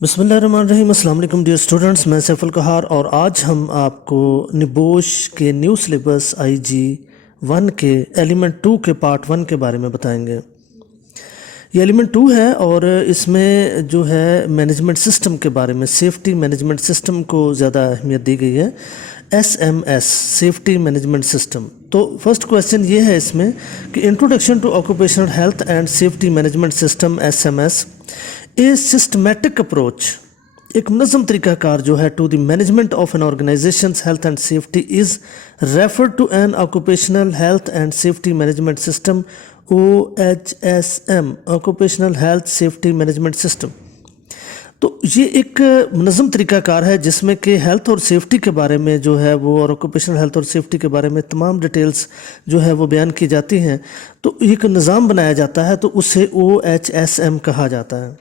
बिस्मिल्लाहिर्रहमानिर्रहीम। अस्सलाम वालेकुम डियर स्टूडेंट्स, मैं सैफुल कहार और आज हम आपको निबोश के न्यू सिलेबस IG 1 के एलिमेंट 2 के पार्ट 1 के बारे में बताएंगे। ये एलिमेंट 2 है और इसमें जो है मैनेजमेंट सिस्टम के बारे में, सेफ्टी मैनेजमेंट सिस्टम को ज़्यादा अहमियत दी गई है। SMS safety management system. तो फर्स्ट क्वेश्चन ये है इसमें कि introduction to occupational health and safety management system SMS a systematic approach, एक मुनज़्ज़म तरीक़ाकार जो है to the management of an organisation health and safety is refer to an occupational health and safety management system OHSM, occupational health safety management system. तो ये एक मुनज़्ज़म तरीक़ाकार है जिसमें कि हेल्थ और सेफ्टी के बारे में जो है वो, और ऑक्यूपेशनल हेल्थ और सेफ्टी के बारे में तमाम डिटेल्स जो है वो बयान की जाती हैं। तो एक निज़ाम बनाया जाता है तो उसे OHSM कहा जाता है।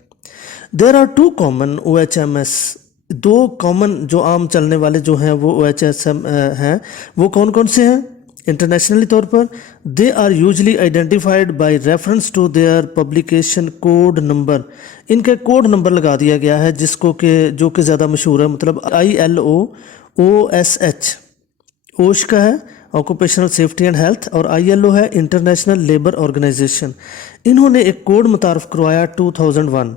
There are two common OHMS, दो कॉमन जो आम चलने वाले जो हैं वो OHSM हैं। वो कौन कौन से हैं? इंटरनेशनली तौर पर they are usually identified by reference to their publication code number. इनका कोड नंबर लगा दिया गया है जिसको कि जो कि ज़्यादा मशहूर है, मतलब ILO OSH, ओश का है ऑक्यूपेशनल सेफ्टी एंड हेल्थ, और ILO है इंटरनेशनल लेबर ऑर्गेनाइजेशन। इन्होंने एक कोड मुतारफ़ करवाया 2001,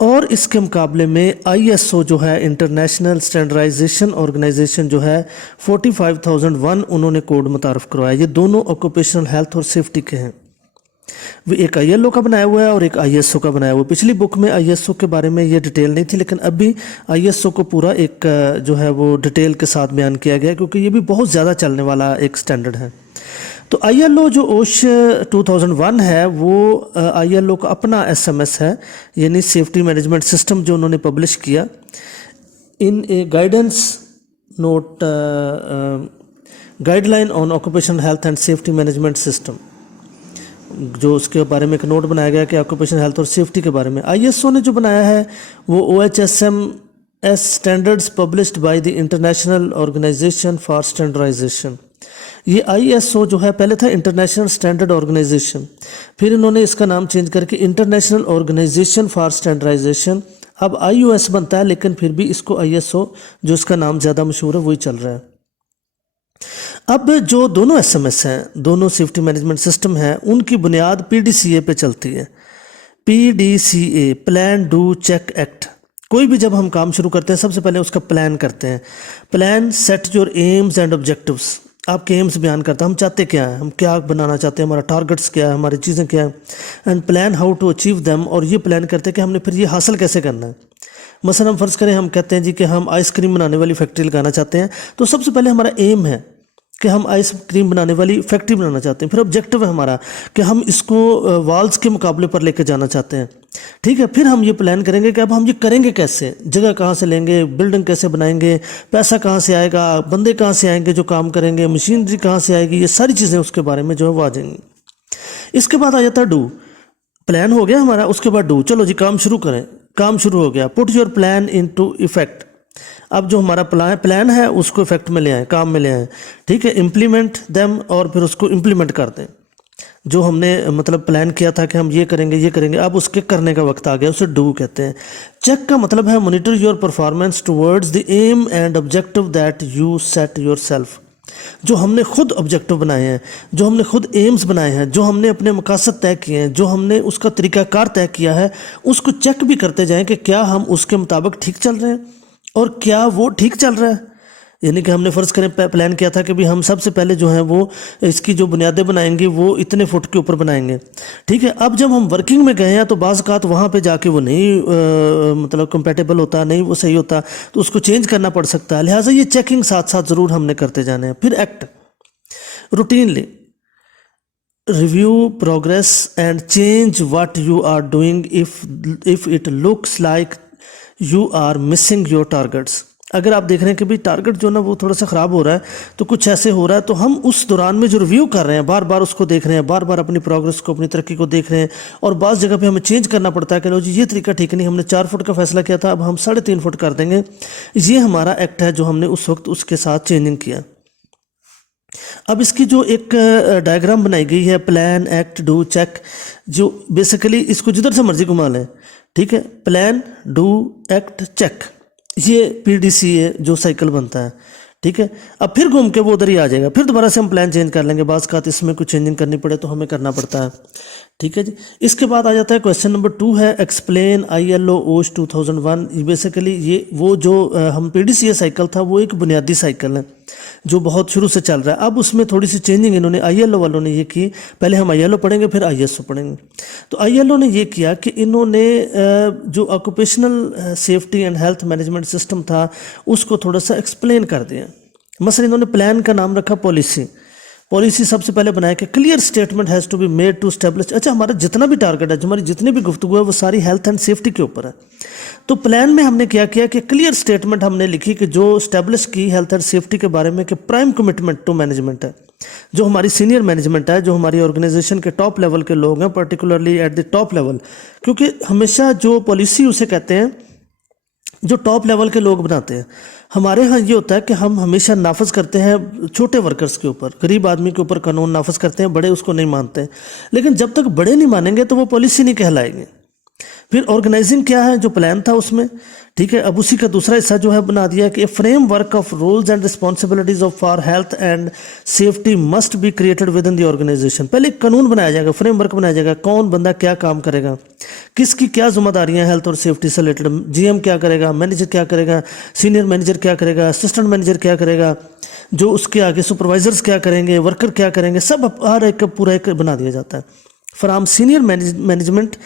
और इसके मुकाबले में ISO जो है इंटरनेशनल स्टैंडर्डाइजेशन ऑर्गेनाइजेशन जो है 45001 उन्होंने कोड मुतारफ़ करवाया। ये दोनों ऑक्यूपेशनल हेल्थ और सेफ्टी के हैं। वो एक ILO का बनाया हुआ है और एक ISO का बनाया हुआ है। पिछली बुक में ISO के बारे में ये डिटेल नहीं थी, लेकिन अभी ISO को पूरा एक जो है वो डिटेल के साथ बयान किया गया क्योंकि ये भी बहुत ज़्यादा चलने वाला एक स्टैंडर्ड है। तो ILO जो OSH 2001 है वो ILO का अपना SMS है, यानी सेफ्टी मैनेजमेंट सिस्टम जो उन्होंने पब्लिश किया in a guidance note, guideline on occupational health and safety management system, जो उसके बारे में एक नोट बनाया गया कि ऑक्यूपेशनल हेल्थ और सेफ्टी के बारे में। ISO ने जो बनाया है वो OHSMS standards published by the International Organisation for Standardisation. ये ISO जो है पहले था इंटरनेशनल स्टैंडर्ड ऑर्गेनाइजेशन, फिर इन्होंने इसका नाम चेंज करके इंटरनेशनल ऑर्गेनाइजेशन फॉर स्टैंडर्डाइजेशन, अब IOS बनता है, लेकिन फिर भी इसको ISO जो इसका नाम ज़्यादा मशहूर है वही चल रहा है। अब जो दोनों SMS हैं, दोनों सेफ्टी मैनेजमेंट सिस्टम हैं, उनकी बुनियाद PDCA पे चलती है। PDCA, plan do check act. कोई भी जब हम काम शुरू करते हैं सबसे पहले उसका प्लान करते हैं। Plan set your AIIMS and objectives, आपके एम्स बयान करता है, हम चाहते क्या हैं, हम क्या बनाना चाहते हैं, हमारा टारगेट्स क्या है, हमारी चीज़ें क्या हैं, and plan how to achieve them, और ये प्लान करते हैं कि हमने फिर ये हासिल कैसे करना है। मसलन हम फ़र्ज़ करें, हम कहते हैं जी कि हम आइसक्रीम बनाने वाली फैक्ट्री लगाना चाहते हैं, तो सबसे पहले हमारा एम है कि हम आइसक्रीम बनाने वाली फैक्ट्री बनाना चाहते हैं। फिर ऑब्जेक्टिव है हमारा कि हम इसको वाल्स के मुकाबले पर लेकर जाना चाहते हैं, ठीक है। फिर हम ये प्लान करेंगे कि अब हम ये करेंगे कैसे, जगह कहाँ से लेंगे, बिल्डिंग कैसे बनाएंगे, पैसा कहाँ से आएगा, बंदे कहाँ से आएंगे जो काम करेंगे, मशीनरी कहाँ से आएगी, ये सारी चीज़ें उसके बारे में जो है वो आ जाएंगी। इसके बाद आ जाता है डू। प्लान हो गया हमारा, उसके बाद डू, चलो जी काम शुरू करें। काम शुरू हो गया, put your plan into effect. अब जो हमारा प्लान है उसको इफेक्ट में ले आए, काम में ले आए, ठीक है। इम्प्लीमेंट देम, और फिर उसको इम्प्लीमेंट कर दें। जो हमने मतलब प्लान किया था कि हम ये करेंगे ये करेंगे, अब उसके करने का वक्त आ गया, उसे डू कहते हैं। चेक का मतलब है monitor your performance towards the aim and objective that you set your self. जो हमने खुद ऑब्जेक्टिव बनाए हैं, जो हमने खुद एम्स बनाए हैं, जो हमने अपने मकासद तय किए हैं, जो हमने उसका तरीक़ाकार तय किया है, उसको चेक भी करते जाएं कि क्या हम उसके मुताबिक ठीक चल रहे हैं और क्या वो ठीक चल रहा है। यानी कि हमने फ़र्ज़ करें प्लान किया था कि भी हम सबसे पहले जो है वो इसकी जो बुनियादें बनाएंगे वो इतने फुट के ऊपर बनाएंगे, ठीक है। अब जब हम वर्किंग में गए हैं तो बाज़ औक़ात वहाँ पे जाके वो नहीं मतलब कंपेटेबल होता, नहीं वो सही होता, तो उसको चेंज करना पड़ सकता है। लिहाजा ये चेकिंग साथ साथ ज़रूर हमने करते जाने हैं। फिर act, routinely review progress and change what you are doing if it looks like you are missing your targets. अगर आप देख रहे हैं कि भाई टारगेट जो ना वो थोड़ा सा ख़राब हो रहा है, तो कुछ ऐसे हो रहा है, तो हम उस दौरान में जो रिव्यू कर रहे हैं, बार बार उसको देख रहे हैं, बार बार अपनी प्रोग्रेस को, अपनी तरक्की को देख रहे हैं, और बाज़ जगह पे हमें चेंज करना पड़ता है कि लो जी ये तरीका ठीक नहीं, हमने 4 फुट का फैसला किया था, अब हम 3.5 फुट कर देंगे। ये हमारा एक्ट है जो हमने उस वक्त उसके साथ चेंजिंग किया। अब इसकी जो एक डायग्राम बनाई गई है, प्लान, एक्ट, डू, चेक, जो बेसिकली इसको जिधर से मर्जी घुमा लें, ठीक है, प्लान, डू, एक्ट, चेक, ये PDCA जो साइकिल बनता है, ठीक है। अब फिर घूम के वो उधर ही आ जाएगा, फिर दोबारा से हम प्लान चेंज कर लेंगे, बाज़ का इसमें कुछ चेंजिंग करनी पड़े तो हमें करना पड़ता है, ठीक है जी। इसके बाद आ जाता है क्वेश्चन नंबर 2 है एक्सप्लेन ILO OS 2001। बेसिकली ये वो जो हम PDCA साइकिल था वो एक बुनियादी साइकिल है जो बहुत शुरू से चल रहा है। अब उसमें थोड़ी सी चेंजिंग इन्होंने ILO वालों ने ये की, पहले हम ILO पढ़ेंगे फिर ISO पढ़ेंगे। तो ILO ने ये किया कि इन्होंने जो occupational safety and health management system था उसको थोड़ा सा एक्सप्लेन कर दिया। मसलन इन्होंने प्लान का नाम रखा पॉलिसी सबसे पहले बनाया कि clear statement has to be made to establish. अच्छा, हमारा जितना भी टारगेट है, हमारी जितनी भी गुफ्तगू है वो सारी हेल्थ एंड सेफ्टी के ऊपर है। तो प्लान में हमने क्या किया कि क्लियर स्टेटमेंट हमने लिखी कि जो स्टैब्लिश की हेल्थ एंड सेफ्टी के बारे में कि प्राइम कमिटमेंट टू मैनेजमेंट है, जो हमारी सीनियर मैनेजमेंट है, जो हमारी ऑर्गेनाइजेशन के टॉप लेवल के लोग हैं, particularly at the top level, क्योंकि हमेशा जो पॉलिसी उसे कहते हैं जो टॉप लेवल के लोग बनाते हैं। हमारे यहाँ ये होता है कि हम हमेशा नाफज करते हैं छोटे वर्कर्स के ऊपर, गरीब आदमी के ऊपर कानून नाफज करते हैं, बड़े उसको नहीं मानते हैं। लेकिन जब तक बड़े नहीं मानेंगे तो वो पॉलिसी नहीं कहलाएगी। फिर ऑर्गेनाइजिंग क्या है, जो प्लान था उसमें, ठीक है। अब उसी का दूसरा हिस्सा जो है बना दिया कि framework of rules and responsibilities of for health and safety must be created within the organisation. पहले कानून बनाया जाएगा, फ्रेम वर्क बनाया जाएगा, कौन बंदा क्या काम करेगा, किसकी क्या जिम्मेदारियां हेल्थ और सेफ्टी से रिलेटेड, GM क्या करेगा, मैनेजर क्या करेगा, सीनियर मैनेजर क्या करेगा, असिस्टेंट मैनेजर क्या करेगा, जो उसके आगे सुपरवाइजर्स क्या करेंगे, वर्कर क्या करेंगे, सब हर एक पूरा एक बना दिया जाता है। From senior management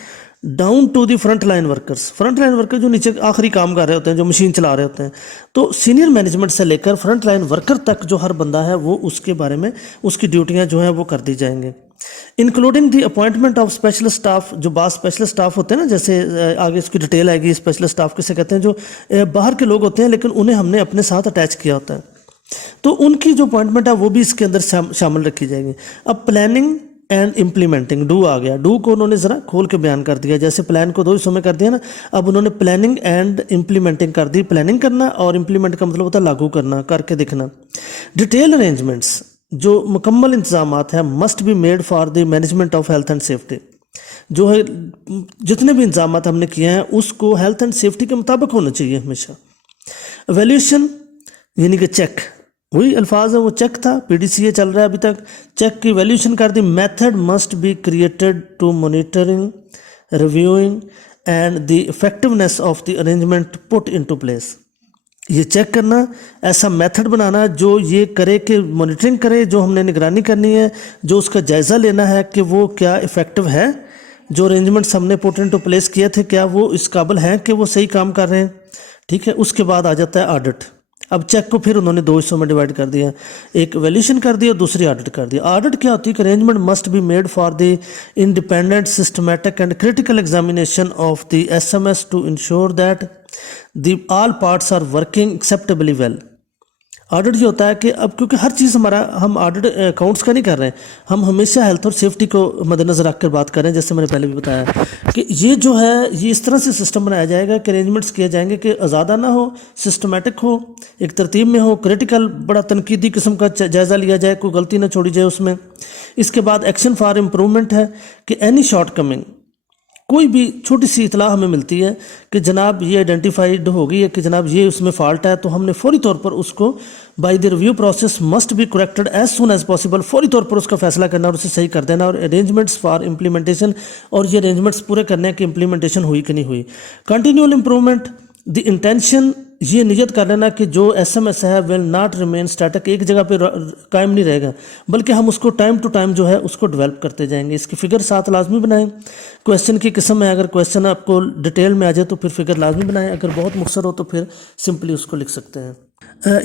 down to the front line workers. Front line worker जो नीचे आखिरी काम कर रहे होते हैं, जो मशीन चला रहे होते हैं, तो सीनियर मैनेजमेंट से लेकर फ्रंट लाइन वर्कर तक जो हर बंदा है वो उसके बारे में उसकी ड्यूटियां जो हैं वो कर दी जाएंगे। Including the appointment of special staff, जो बाहर स्पेशल स्टाफ होते हैं ना, जैसे आगे इसकी डिटेल आएगी, स्पेशल स्टाफ किसे कहते हैं, जो बाहर के लोग होते हैं लेकिन उन्हें हमने अपने साथ अटैच किया होता है, तो उनकी जो अपॉइंटमेंट है वो भी इसके अंदर शामिल रखी जाएगी। अब प्लानिंग एंड इम्प्लीमेंटिंग, डू आ गया। डू को उन्होंने ज़रा खोल के बयान कर दिया, जैसे प्लान को 2 हिस्सों में कर दिया ना, अब उन्होंने प्लानिंग एंड इम्प्लीमेंटिंग कर दी। प्लानिंग करना और इम्प्लीमेंट का मतलब होता है लागू करना, करके दिखना। डिटेल अरेंजमेंट्स, जो मुकम्मल इंतजामात हैं, must be made for the management of health and safety. जो है जितने भी इंतजामात हमने किए हैं उसको हेल्थ एंड सेफ्टी के मुताबिक होना चाहिए हमेशा। एवेल्यूशन यानी कि चेक, वही अल्फाज है, वो चेक था, PDCA चल रहा है अभी तक। चेक की वैल्यूशन कर दी। Method must be created to monitoring, reviewing and the effectiveness of the arrangement put into place. ये चेक करना, ऐसा मेथड बनाना जो ये करे कि मॉनिटरिंग करे, जो हमने निगरानी करनी है, जो उसका जायज़ा लेना है कि वो क्या इफ़ेक्टिव है, जो अरेंजमेंट्स हमने पुट इनटू प्लेस किए थे क्या वो इस काबिल हैं कि वो सही काम कर रहे हैं, ठीक है। उसके बाद आ जाता है ऑडिट। अब चेक को फिर उन्होंने 2 हिस्सों में डिवाइड कर दिया, एक वैल्यूशन कर दिया, दूसरी ऑडिट कर दिया। ऑडिट क्या होती है कि arrangement must be made for the independent systematic and critical examination of the SMS to ensure that the all parts are working acceptably well. Audit ये होता है कि अब क्योंकि हर चीज़ हमारा, हम ऑडिट अकाउंट्स का नहीं कर रहे हैं, हम हमेशा हेल्थ और सेफ्टी को मद्देनज़र रख कर बात कर रहे हैं। जैसे मैंने पहले भी बताया कि ये जो है ये इस तरह से सिस्टम बनाया जाएगा कि अरेंजमेंट्स किए जाएंगे कि आज़ादाना हो, सिस्टमेटिक हो, एक तरतीब में हो, क्रिटिकल बड़ा तनकीदी किस्म का जायज़ा लिया जाए, कोई गलती ना छोड़ी जाए उसमें। इसके बाद एक्शन फॉर इम्प्रूवमेंट है कि एनी शॉर्ट कमिंग, कोई भी छोटी सी इतला हमें मिलती है कि जनाब ये आइडेंटिफाइड हो गई है कि जनाब ये उसमें फॉल्ट है, तो हमने फौरी तौर पर उसको by the review process must be corrected as soon as possible, फौरी तौर पर उसका फैसला करना और उसे सही कर देना। और अरेंजमेंट्स फॉर इम्प्लीमेंटेशन, और ये अरेंजमेंट्स पूरे करने की इम्प्लीमेंटेशन हुई कि नहीं हुई। कंटिन्यूअल इम्प्रूवमेंट, द इंटेंशन, ये नियत कर लेना कि जो SMS है विल नॉट रिमेन स्टैटिक, एक जगह पे कायम नहीं रहेगा, बल्कि हम उसको टाइम टू टाइम जो है उसको डेवलप करते जाएंगे। इसकी फिगर 7 लाजमी बनाएं। क्वेश्चन की किस्म है, अगर क्वेश्चन आपको डिटेल में आ जाए तो फिर फिगर लाजमी बनाएं, अगर बहुत मुख्तसर हो तो फिर सिंपली उसको लिख सकते हैं।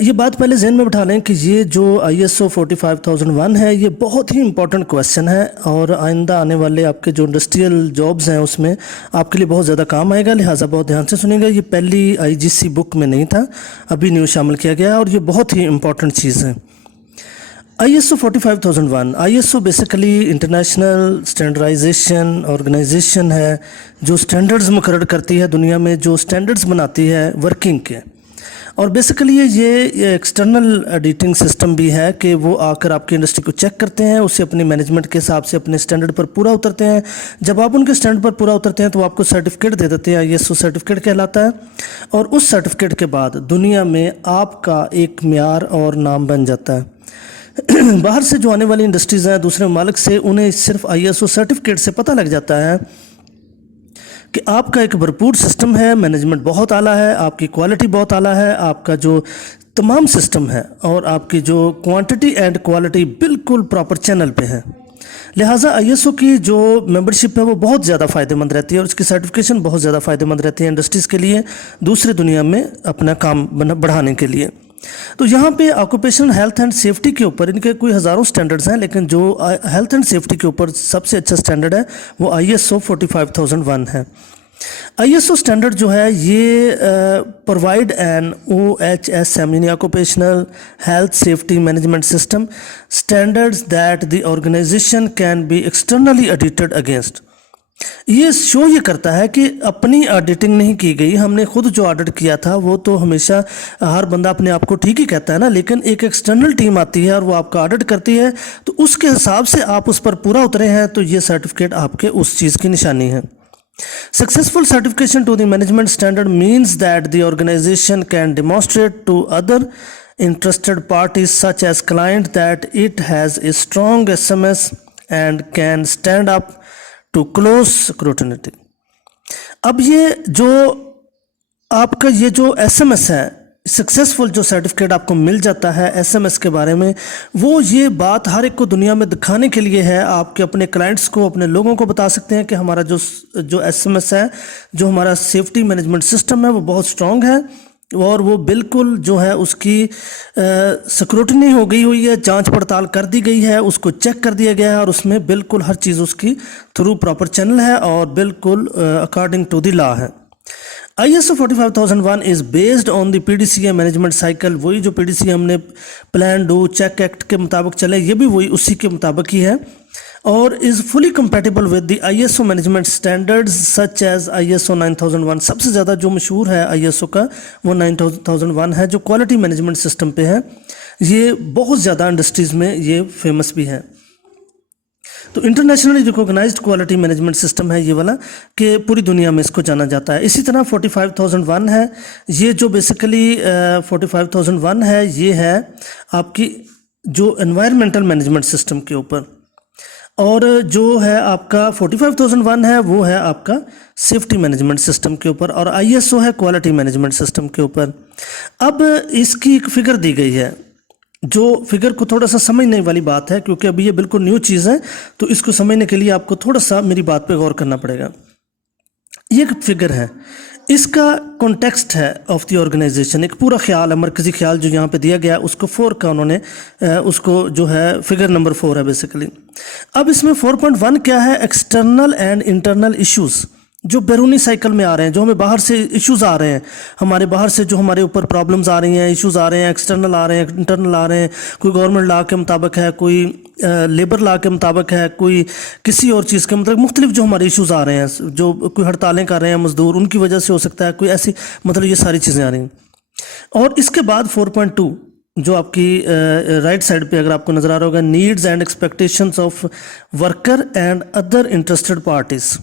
ये बात पहले जहन में बिठा लें कि ये जो ISO 45001 है ये बहुत ही इंपॉर्टेंट क्वेश्चन है और आइंदा आने वाले आपके जो इंडस्ट्रियल जॉब्स हैं उसमें आपके लिए बहुत ज़्यादा काम आएगा, लिहाजा बहुत ध्यान से सुनिएगा। ये पहली IGC बुक में नहीं था, अभी न्यू शामिल किया गया है और ये बहुत ही इंपॉर्टेंट चीज़ है। ISO 45001, ISO basically international standardisation organisation है जो स्टैंडर्ड्स मुकर्रर करती है दुनिया में, जो स्टैंडर्ड्स बनाती है वर्किंग के। اور بیسیکلی یہ ایکسٹرنل ایڈیٹنگ سسٹم بھی ہے کہ وہ آ کر آپ کی انڈسٹری کو چیک کرتے ہیں، اسے اپنی مینجمنٹ کے حساب سے اپنے اسٹینڈرڈ پر پورا اترتے ہیں. جب آپ ان کے اسٹینڈرڈ پر پورا اترتے ہیں تو وہ آپ کو سرٹیفکیٹ دے دیتے ہیں، ISO سرٹیفکیٹ کہلاتا ہے. اور اس سرٹیفکیٹ کے بعد دنیا میں آپ کا ایک معیار اور نام بن جاتا ہے. باہر سے جو آنے والی انڈسٹریز ہیں دوسرے ممالک سے، انہیں صرف ISO سرٹیفکیٹ سے پتہ لگ جاتا ہے کہ آپ کا ایک بھرپور سسٹم ہے، مینجمنٹ بہت اعلیٰ ہے، آپ کی کوالٹی بہت اعلیٰ ہے، آپ کا جو تمام سسٹم ہے اور آپ کی جو کوانٹٹی اینڈ کوالٹی بالکل پراپر چینل پہ ہے. لہٰذا ISO کی جو ممبرشپ ہے وہ بہت زیادہ فائدہ مند رہتی ہے اور اس کی سرٹیفکیشن بہت زیادہ فائدہ مند رہتی ہے انڈسٹریز کے لیے دوسری دنیا میں اپنا کام بڑھانے کے لیے. تو یہاں پہ آکوپیشنل ہیلتھ اینڈ سیفٹی کے اوپر ان کے کوئی ہزاروں سٹینڈرڈز ہیں، لیکن جو ہیلتھ اینڈ سیفٹی کے اوپر سب سے اچھا سٹینڈرڈ ہے وہ ISO 45001 ہے. ISO سٹینڈرڈ جو ہے یہ پرووائڈ این OHSM یعنی occupational health safety management system standards that the organisation can be externally audited against. یہ شو یہ کرتا ہے کہ اپنی آڈیٹنگ نہیں کی گئی، ہم نے خود جو آڈٹ کیا تھا وہ تو ہمیشہ ہر بندہ اپنے آپ کو ٹھیک ہی کہتا ہے نا، لیکن ایک ایکسٹرنل ٹیم آتی ہے اور وہ آپ کا آڈٹ کرتی ہے تو اس کے حساب سے آپ اس پر پورا اترے ہیں تو یہ سرٹیفکیٹ آپ کے اس چیز کی نشانی ہے. Successful certification to the management standard means that the organization can demonstrate to other interested parties such as client that it has a strong SMS and can stand up to close scrutiny. اب یہ جو آپ کا یہ جو SMS ہے successful جو certificate آپ کو مل جاتا ہے SMS کے بارے میں، وہ یہ بات ہر ایک کو دنیا میں دکھانے کے لیے ہے. آپ کے اپنے کلائنٹس کو اپنے لوگوں کو بتا سکتے ہیں کہ ہمارا جو SMS ہے، جو ہمارا سیفٹی مینجمنٹ سسٹم ہے وہ بہت سٹرونگ ہے اور وہ بالکل جو ہے اس کی سکروٹنی ہو گئی ہوئی ہے، جانچ پڑتال کر دی گئی ہے، اس کو چیک کر دیا گیا ہے اور اس میں بالکل ہر چیز اس کی تھرو پراپر چینل ہے اور بالکل اکارڈنگ ٹو دی لا ہے. ISO 45001 is based on the PDCA management cycle. وہی جو PDCA ہم نے پلان ڈو چیک ایکٹ کے مطابق چلے، یہ بھی وہی اسی کے مطابق ہی ہے اور is fully compatible with the ISO management standards such as ISO 9001. سب سے زیادہ جو مشہور ہے ISO کا وہ 9001 ہے جو کوالٹی مینجمنٹ سسٹم پہ ہے. یہ بہت زیادہ انڈسٹریز میں یہ فیمس بھی ہے. تو internationally recognised quality management system ہے یہ والا کہ پوری دنیا میں اس کو جانا جاتا ہے. اسی طرح 45001 ہے، یہ جو بیسیکلی 45001 ہے یہ ہے آپ کی جو انوائرمنٹل مینجمنٹ سسٹم کے اوپر، اور جو ہے آپ کا 45001 ہے وہ ہے آپ کا سیفٹی مینجمنٹ سسٹم کے اوپر، اور ISO ہے کوالٹی مینجمنٹ سسٹم کے اوپر. اب اس کی ایک فگر دی گئی ہے جو فگر کو تھوڑا سا سمجھنے والی بات ہے کیونکہ ابھی یہ بالکل نیو چیز ہے تو اس کو سمجھنے کے لیے آپ کو تھوڑا سا میری بات پہ غور کرنا پڑے گا. یہ ایک فگر ہے، اس کا کانٹیکسٹ ہے آف دی آرگنائزیشن، ایک پورا خیال ہے، مرکزی خیال جو یہاں پہ دیا گیا اس کو 4 کا انہوں نے اس کو جو ہے فگر نمبر 4 ہے بیسیکلی. اب اس میں 4.1 کیا ہے؟ ایکسٹرنل اینڈ انٹرنل ایشوز جو بیرونی سائیکل میں آ رہے ہیں، جو ہمیں باہر سے ایشوز آ رہے ہیں، ہمارے باہر سے جو ہمارے اوپر پرابلمز آ رہی ہیں، ایشوز آ رہے ہیں، ایکسٹرنل آ رہے ہیں، انٹرنل آ رہے ہیں، کوئی گورنمنٹ لا کے مطابق ہے، کوئی لیبر لا کے مطابق ہے، کوئی کسی اور چیز کے مطابق، مختلف جو ہمارے ایشوز آ رہے ہیں، جو کوئی ہڑتالیں کر رہے ہیں مزدور ان کی وجہ سے ہو سکتا ہے، کوئی ایسی مطلب یہ ساری چیزیں آ رہی ہیں. اور اس کے بعد 4.2 جو آپ کی رائٹ سائڈ پہ اگر آپ کو نظر آ رہا ہوگا، needs and expectations of worker and other interested parties.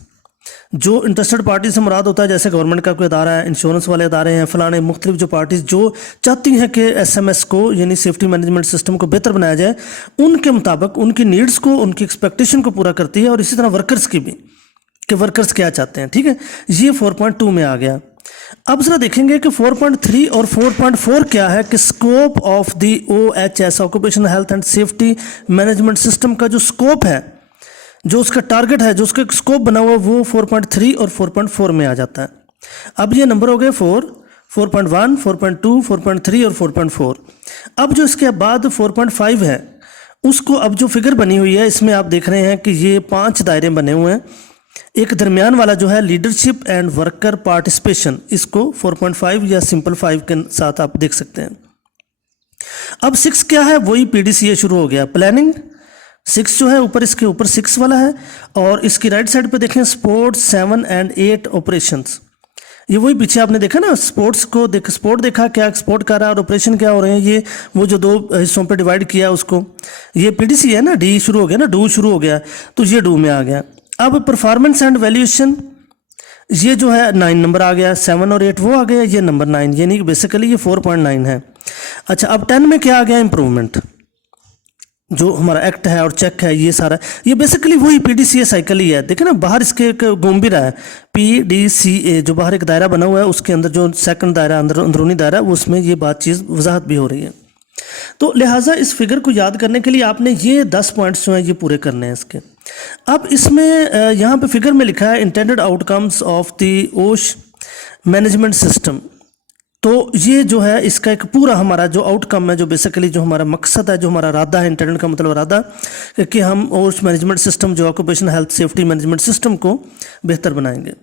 جو انٹرسٹڈ پارٹی سے مراد ہوتا ہے جیسے گورنمنٹ کا کوئی ادارہ ہے، انشورنس والے ادارے ہیں، فلانے مختلف جو پارٹیز جو چاہتی ہیں کہ SMS کو یعنی سیفٹی مینجمنٹ سسٹم کو بہتر بنایا جائے، ان کے مطابق ان کی نیڈز کو، ان کی ایکسپیکٹیشن کو پورا کرتی ہے، اور اسی طرح ورکرز کی بھی کہ ورکرز کیا چاہتے ہیں. ٹھیک ہے، یہ 4.2 میں آ گیا. اب ذرا دیکھیں گے کہ 4.3 اور 4.4 کیا ہے کہ scope of the OHS occupational health and safety management system کا جو اسکوپ ہے، جو اس کا ٹارگٹ ہے، جو اس کا اسکوپ بنا ہوا وہ 4.3 اور 4.4 میں آ جاتا ہے. اب یہ نمبر ہو گئے 4.1 4.2 4.3 اور 4.4. اب جو اس کے بعد 4.5 ہے اس کو اب جو فگر بنی ہوئی ہے اس میں آپ دیکھ رہے ہیں کہ یہ 5 دائرے بنے ہوئے ہیں. ایک درمیان والا جو ہے لیڈرشپ اینڈ ورکر پارٹیسپیشن، اس کو 4.5 یا سمپل 5 کے ساتھ آپ دیکھ سکتے ہیں. اب 6 کیا ہے؟ وہی PDCA شروع ہو گیا، پلاننگ. 6 جو ہے اوپر اس کے اوپر 6 والا ہے، اور اس کی رائٹ سائڈ پہ دیکھیں سپورٹ 7 اینڈ 8 آپریشنز. ये वही पीछे आपने देखा ना, स्पोर्ट्स को देख, स्पोर्ट देखा क्या एक्सपोर्ट कर रहा है और ऑपरेशन क्या हो रहे हैं, ये वो जो 2 हिस्सों पे डिवाइड किया उसको, ये पीडीसी है ना, डी शुरू हो गया ना, डू शुरू हो गया, तो ये डू में आ गया। अब परफॉर्मेंस एंड वैल्यूएशन, ये जो है 9 नंबर आ गया, 7 और 8 वो आ गया, ये नंबर 9, यानी कि बेसिकली ये 4.9 है। अच्छा, अब 10 में क्या आ गया, इम्प्रूवमेंट, जो हमारा एक्ट है और चेक है, ये सारा ये बेसिकली वही पीडीसीए साइकिल ही है। देखिए ना, बाहर इसके एक घूम भी रहा है, पीडीसीए जो बाहर एक दायरा बना हुआ है, उसके अंदर जो सेकंड दायरा अंदरूनी दायरा, उसमें ये बात चीज़ वजाहत भी हो रही है। तो लिहाजा इस फिगर को याद करने के लिए आपने ये 10 पॉइंट्स जो हैं ये पूरे करने हैं इसके। अब इसमें यहाँ पे फिगर में लिखा है intended outcomes of the OSH management system. तो ये जो है इसका एक पूरा हमारा जो आउटकम है, जो बेसिकली जो हमारा मकसद है, जो हमारा इरादा है, इंटेंडेड का मतलब इरादा, कि हम ओश मैनेजमेंट सिस्टम जो occupational health safety management system को बेहतर बनाएंगे।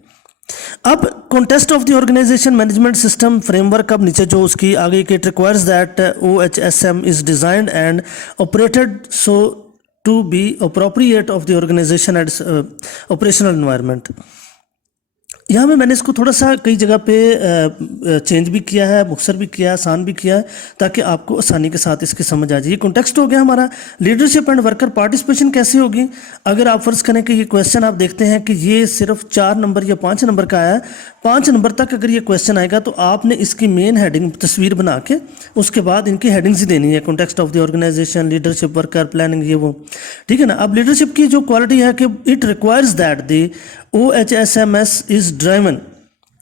अब context of the organisation management system framework, अब नीचे जो उसकी आगे के, it requires that OHSM is designed and operated so to be appropriate of the organisation and operational environment. यहाँ में मैंने इसको थोड़ा सा कई जगह पे चेंज भी किया है, मुख्तसर भी किया है, आसान भी किया है, ताकि आपको आसानी के साथ इसकी समझ आ जाए। ये कॉन्टेक्स्ट हो गया हमारा। लीडरशिप एंड वर्कर पार्टिसिपेशन कैसे होगी, अगर आप फर्ज करें कि ये क्वेश्चन आप देखते हैं कि ये सिर्फ 4 नंबर या 5 नंबर का आया है, 5 नंबर तक अगर ये क्वेश्चन आएगा तो आपने इसकी मेन हेडिंग तस्वीर बना के उसके बाद इनकी हेडिंग्स ही देनी है, context of the organisation, leadership, worker, planning, ये वो, ठीक है ना। अब लीडरशिप की जो क्वालिटी है कि it requires that the OHSMS is driven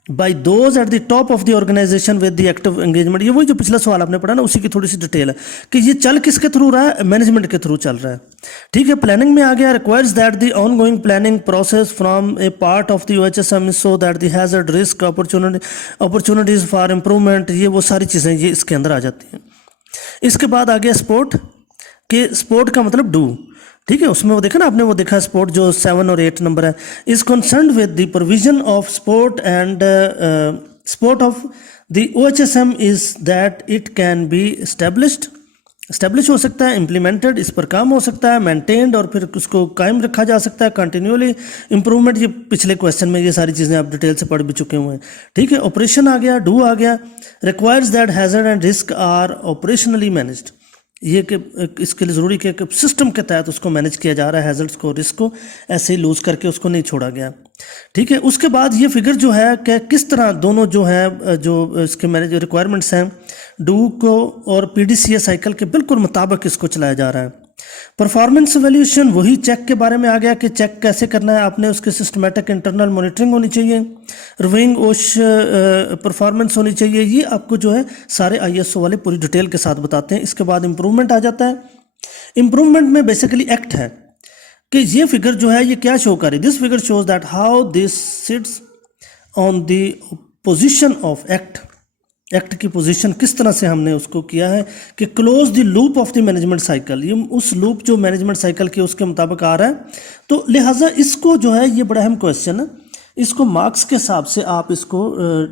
by those at the top of the organization with the active engagement। ये वही जो पिछला सवाल आपने पढ़ा ना, उसी की थोड़ी सी डिटेल है कि ये चल किसके थ्रू रहा है, मैनेजमेंट के थ्रू चल रहा है, ठीक है। प्लानिंग में आ गया, requires that the ongoing planning process from A part of the OHSM so that the hazard, risk, opportunities for improvement, ये वो सारी चीज़ें ये इसके अंदर आ जाती हैं। इसके बाद आ गया स्पोर्ट, के स्पोर्ट का मतलब डू, ठीक है। उसमें वो देखा ना आपने, वो देखा स्पोर्ट जो 7 और 8 नंबर है, is concerned with the provision of sport and sport of the OHSM is that it can be establish हो सकता है, इम्प्लीमेंटेड, इस पर काम हो सकता है, मेंटेन्ड, और फिर उसको कायम रखा जा सकता है, कंटिन्यूअली इम्प्रूवमेंट। ये पिछले क्वेश्चन में ये सारी चीज़ें आप डिटेल से पढ़ भी चुके हुए हैं, ठीक है। ऑपरेशन आ गया, डू आ गया, requires that hazard and risk are operationally managed, ये कि इसके लिए ज़रूरी कि सिस्टम के तहत उसको मैनेज किया जा रहा है, हैजर्ड्स को, रिस्क को ऐसे ही लूज करके उसको नहीं छोड़ा गया, ठीक है। उसके बाद ये फिगर जो है कि किस तरह दोनों जो है जो इसके मैनेज रिक्वायरमेंट्स हैं, डू को और पीडीसीए साइकिल के बिल्कुल मुताबिक इसको चलाया जा रहा है। परफॉर्मेंस वैल्यूएशन, वही चेक के बारे में आ गया कि चेक कैसे करना है आपने, उसके सिस्टमेटिक इंटरनल मॉनिटरिंग होनी चाहिए, रिव्यूइंग ओश परफॉर्मेंस होनी चाहिए। ये आपको जो है सारे ISO वाले पूरी डिटेल के साथ बताते हैं। इसके बाद इम्प्रूवमेंट आ जाता है। इम्प्रूवमेंट में बेसिकली एक्ट है कि ये फिगर जो है ये क्या शो कर रही है, this figure shows that how this sits on the position of act की पोजीशन किस तरह से हमने उसको किया है कि close the loop of the management cycle, ये उस लूप जो मैनेजमेंट साइकिल के उसके मुताबिक आ रहा है। तो लिहाजा इसको जो है ये बड़ा अहम क्वेश्चन है, इसको मार्क्स के हिसाब से आप इसको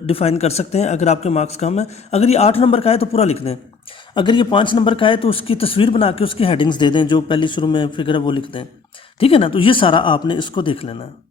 डिफाइन कर सकते हैं। अगर आपके मार्क्स कम है, अगर ये 8 नंबर का है तो पूरा लिख दें, अगर ये 5 नंबर का है तो उसकी तस्वीर बना के उसकी हेडिंग्स दे दें, जो पहले शुरू में फिगर है वो लिख दें, ठीक है ना। तो ये सारा आपने इसको देख लेना है।